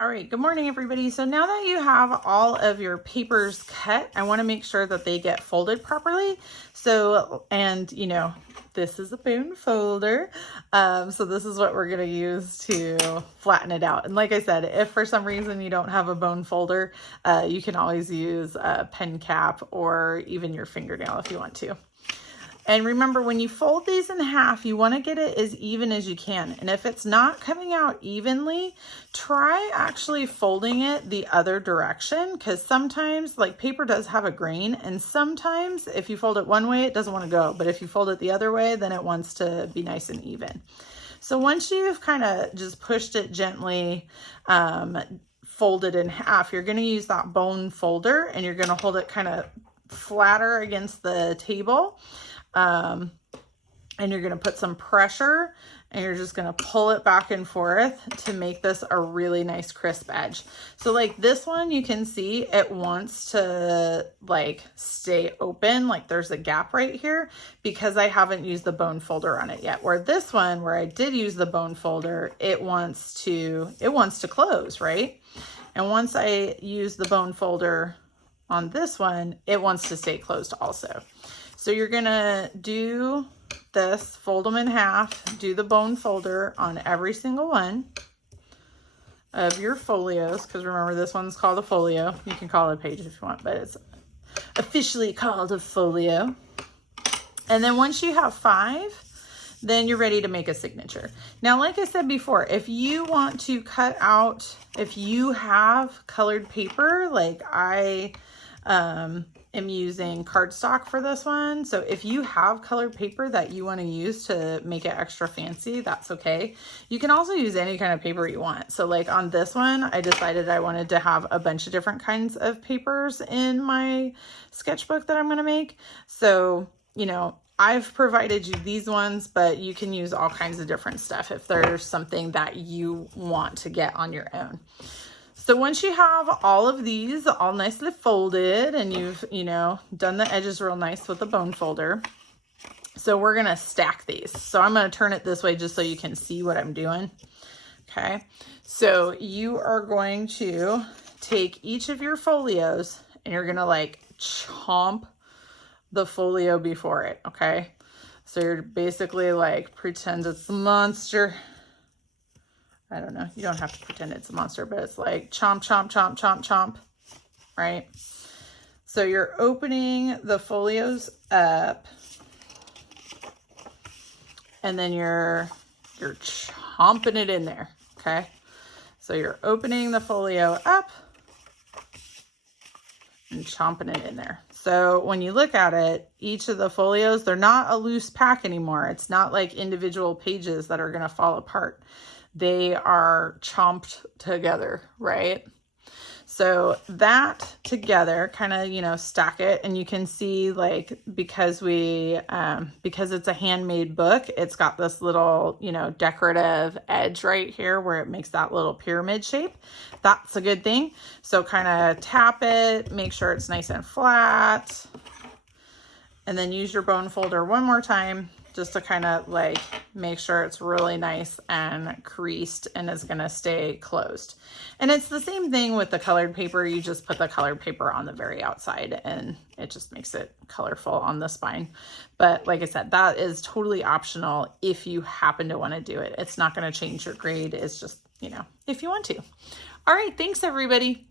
All right, good morning, everybody. So now that you have all of your papers cut, I want to make sure that they get folded properly. So, and this is a bone folder. So this is what we're going to use to flatten it out. And like I said, if for some reason you don't have a bone folder, you can always use a pen cap or even your fingernail if you want to. And remember, when you fold these in half, you want to get it as even as you can. And if it's not coming out evenly, try actually folding it the other direction, because sometimes, like, paper does have a grain, and sometimes if you fold it one way, it doesn't want to go. But if you fold it the other way, then it wants to be nice and even. So once you've kind of just pushed it gently, folded in half, you're going to use that bone folder, and you're going to hold it kind of flatter against the table. And you're going to put some pressure, and you're just going to pull it back and forth to make this a really nice crisp edge. So like this one, you can see it wants to like stay open, like there's a gap right here because I haven't used the bone folder on it yet. Where this one, where I did use the bone folder, it wants to close, right? And once I use the bone folder on this one, it wants to stay closed also. So you're gonna do this, fold them in half, do the bone folder on every single one of your folios, because remember, this one's called a folio. You can call it a page if you want, but it's officially called a folio. And then once you have 5, then you're ready to make a signature. Now, like I said before, if you want to cut out, if you have colored paper, like I am using cardstock for this one. So if you have colored paper that you want to use to make it extra fancy, that's okay. You can also use any kind of paper you want. So like on this one, I decided I wanted to have a bunch of different kinds of papers in my sketchbook that I'm going to make. So, I've provided you these ones, but you can use all kinds of different stuff if there's something that you want to get on your own. So once you have all of these all nicely folded and you've, done the edges real nice with the bone folder, so we're going to stack these. So I'm going to turn it this way just so you can see what I'm doing. Okay. So you are going to take each of your folios and you're going to like chomp the folio before it. Okay. So you're basically like pretend it's the monster. I don't know. You don't have to pretend it's a monster, but it's like chomp, chomp, chomp, chomp, chomp, right? So you're opening the folios up, and then you're chomping it in there, okay? So you're opening the folio up and chomping it in there. So when you look at it, each of the folios, they're not a loose pack anymore. It's not like individual pages that are going to fall apart. They are chomped together, right? So that together kind of, stack it, and you can see like, because it's a handmade book, it's got this little, decorative edge right here where it makes that little pyramid shape. That's a good thing. So kind of tap it, make sure it's nice and flat, and then use your bone folder one more time just to kind of like make sure it's really nice and creased and is going to stay closed. And it's the same thing with the colored paper. You just put the colored paper on the very outside and it just makes it colorful on the spine. But like I said, that is totally optional if you happen to want to do it. It's not going to change your grade. It's just, if you want to. All right. Thanks, everybody.